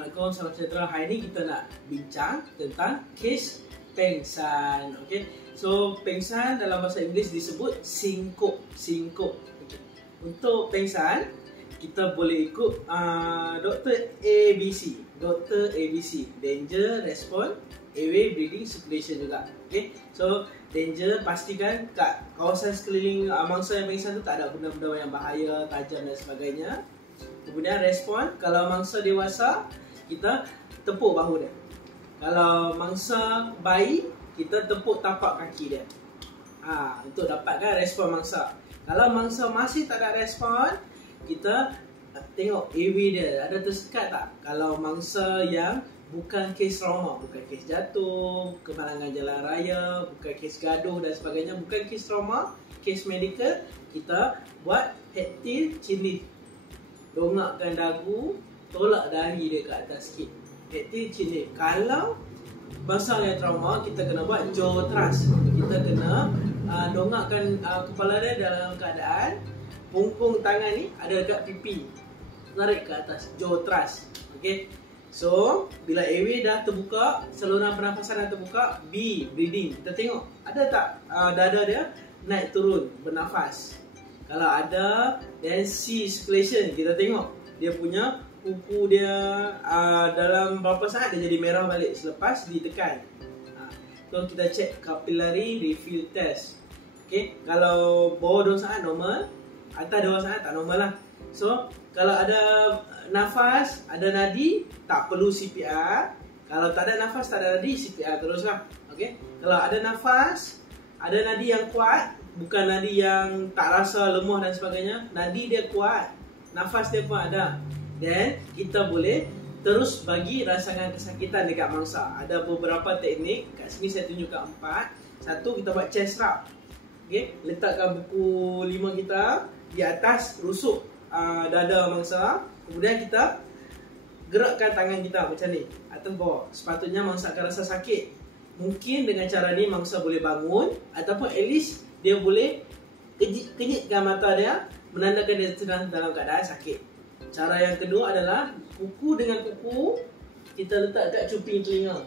Assalamualaikum, salam sejahtera. Hari ni kita nak bincang tentang kes pengsan. Okay. So pengsan dalam bahasa Inggeris disebut singkup. Okay. Untuk pengsan kita boleh ikut Dr. ABC. Dr. ABC, danger, respond, airway, breathing, circulation juga. Okay. So danger, pastikan kat kawasan sekeliling mangsa yang pengsan tu tak ada benda-benda yang bahaya, tajam dan sebagainya. Kemudian respon, kalau mangsa dewasa kita tepuk bahu dia. Kalau mangsa bayi kita tepuk tapak kaki dia. Untuk dapatkan respon mangsa. Kalau mangsa masih tak ada respon, kita tengok airway dia ada tersekat tak. Kalau mangsa yang bukan kes trauma, bukan kes jatuh, kemalangan jalan raya, bukan kes gaduh dan sebagainya, bukan kes trauma, kes medical, kita buat head tilt, chin lift. Dongakkan dagu, tolak dahi dia ke atas sikit. Head tilt, chin lift. Kalau masalah yang trauma, kita kena buat jaw thrust. Kita kena dongakkan kepala dia dalam keadaan punggung tangan ni ada dekat pipi. Narik ke atas, jaw thrust. Okay. So, bila airway dah terbuka, saluran pernafasan dah terbuka, B, breathing. Kita tengok, ada tak dada dia naik turun bernafas. Kalau ada, then C, circulation. Kita tengok dia punya kuku dia dalam berapa saat dia jadi merah balik selepas ditekan. So kita check capillary refill test. Okay, kalau bawah 2 saat normal, atas 2 saat tak normal lah. So kalau ada nafas, ada nadi, tak perlu CPR. Kalau tak ada nafas, tak ada nadi, CPR teruslah. Okay, kalau ada nafas, ada nadi yang kuat, bukan nadi yang tak rasa lemah dan sebagainya, nadi dia kuat, nafas dia pun ada, then kita boleh terus bagi rasangan kesakitan dekat mangsa. Ada beberapa teknik, kat sini saya tunjukkan 4. Satu, kita buat chest rub. Okay, letakkan buku 5 kita di atas rusuk dada mangsa. Kemudian kita gerakkan tangan kita macam ni, atas bawah. Sepatutnya mangsa akan rasa sakit. Mungkin dengan cara ni mangsa boleh bangun, ataupun at least dia boleh kenyitkan mata dia, menandakan dia sedang dalam keadaan sakit. Cara yang kedua adalah kuku dengan kuku kita letak kat cuping telinga.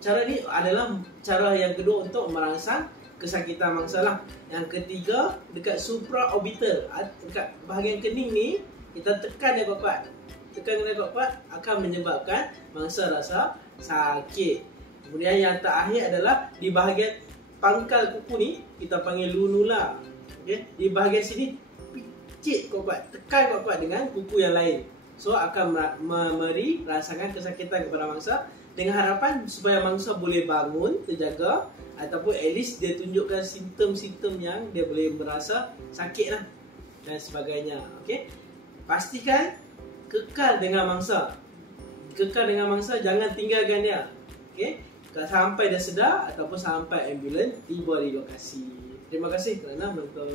Cara ni adalah cara yang kedua untuk merangsang kesakitan mangsa lah. Yang ketiga, dekat supraorbital, dekat bahagian kening ni, kita tekan dia kuat-kuat. Tekan dia kuat-kuat akan menyebabkan mangsa rasa sakit. Kemudian yang terakhir adalah di bahagian pangkal kuku ni, kita panggil lunula. Okay? Di bahagian sini picit kuat-kuat, tekan kuat-kuat dengan kuku yang lain. So akan memberi rasangan kesakitan kepada mangsa, dengan harapan supaya mangsa boleh bangun, terjaga, ataupun at least dia tunjukkan simptom-simptom yang dia boleh merasa sakit lah dan sebagainya. Okay? Pastikan kekal dengan mangsa. Kekal dengan mangsa, jangan tinggalkan dia. Okay? Sampai dia sedar ataupun sampai ambulans tiba di lokasi. Terima kasih kerana menonton.